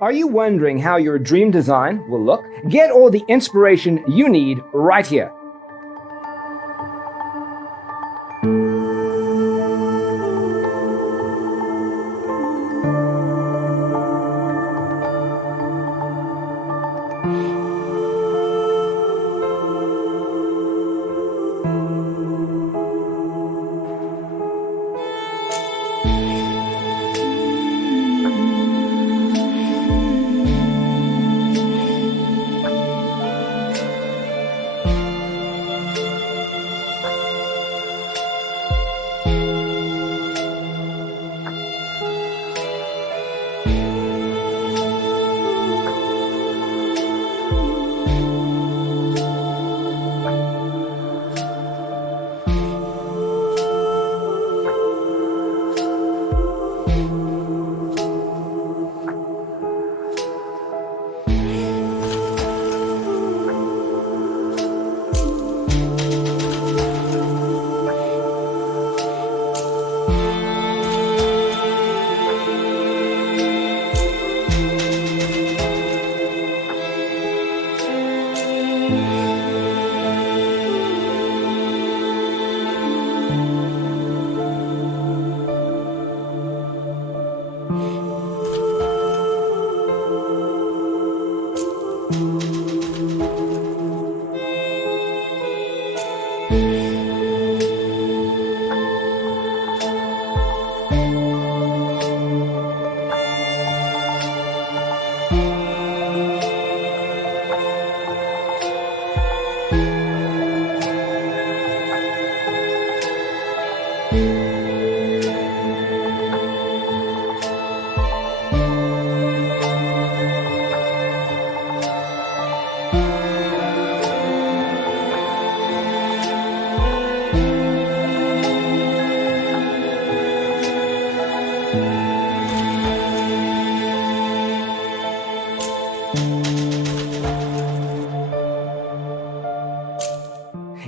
Are you wondering how your dream design will look? Get all the inspiration you need right here.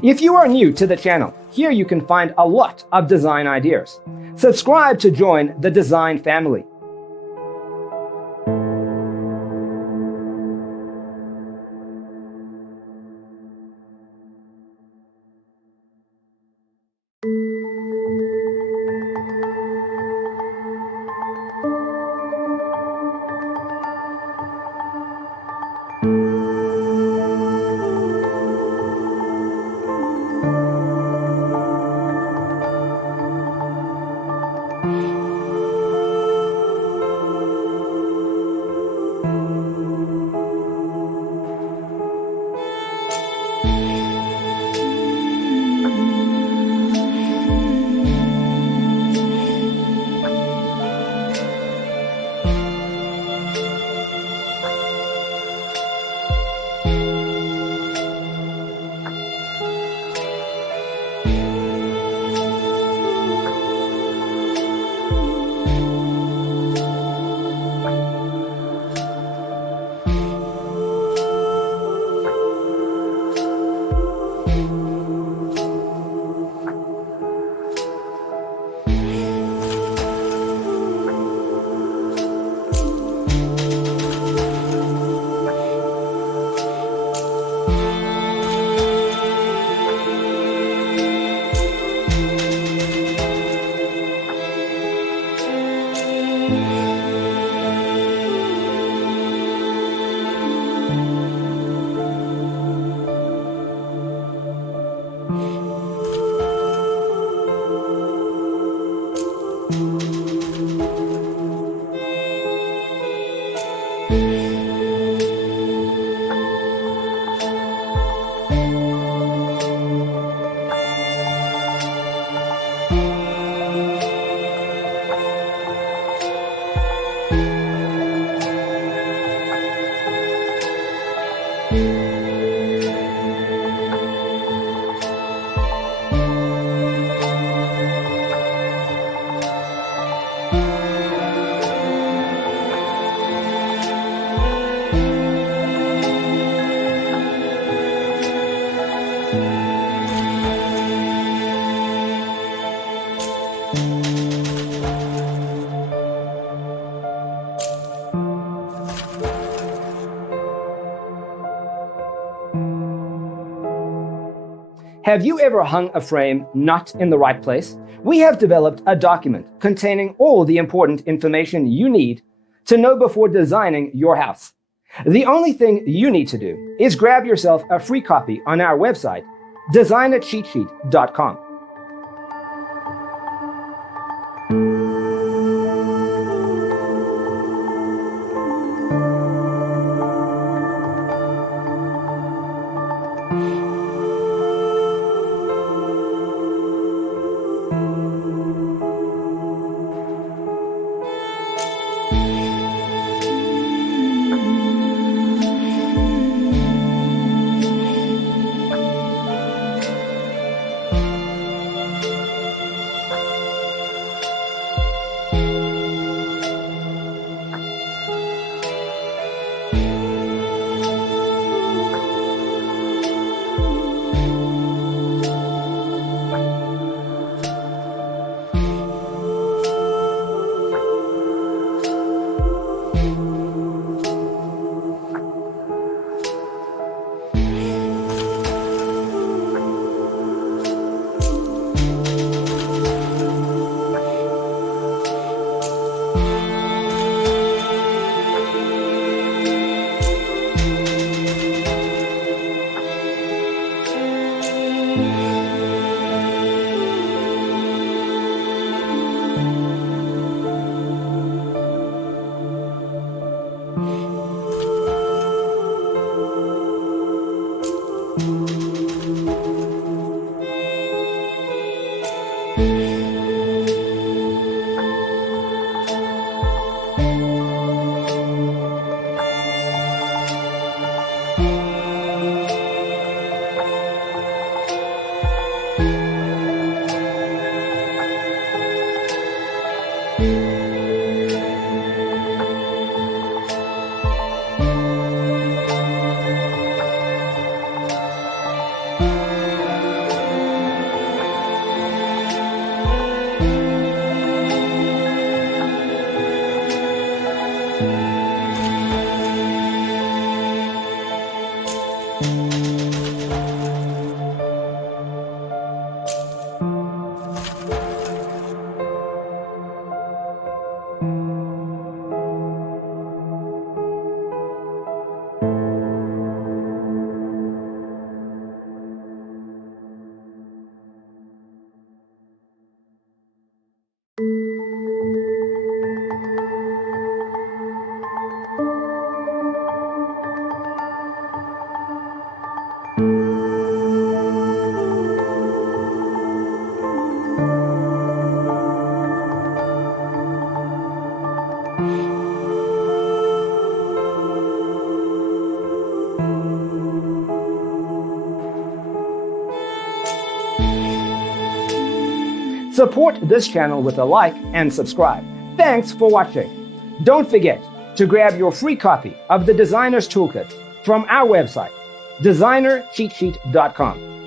If you are new to the channel, here you can find a lot of design ideas. Subscribe to join the design family. Have you ever hung a frame not in the right place? We have developed a document containing all the important information you need to know before designing your house. The only thing you need to do is grab yourself a free copy on our website, designercheatsheet.com. Support this channel with a like and subscribe. Thanks for watching. Don't forget to grab your free copy of the Designer's Toolkit from our website, designercheatsheet.com.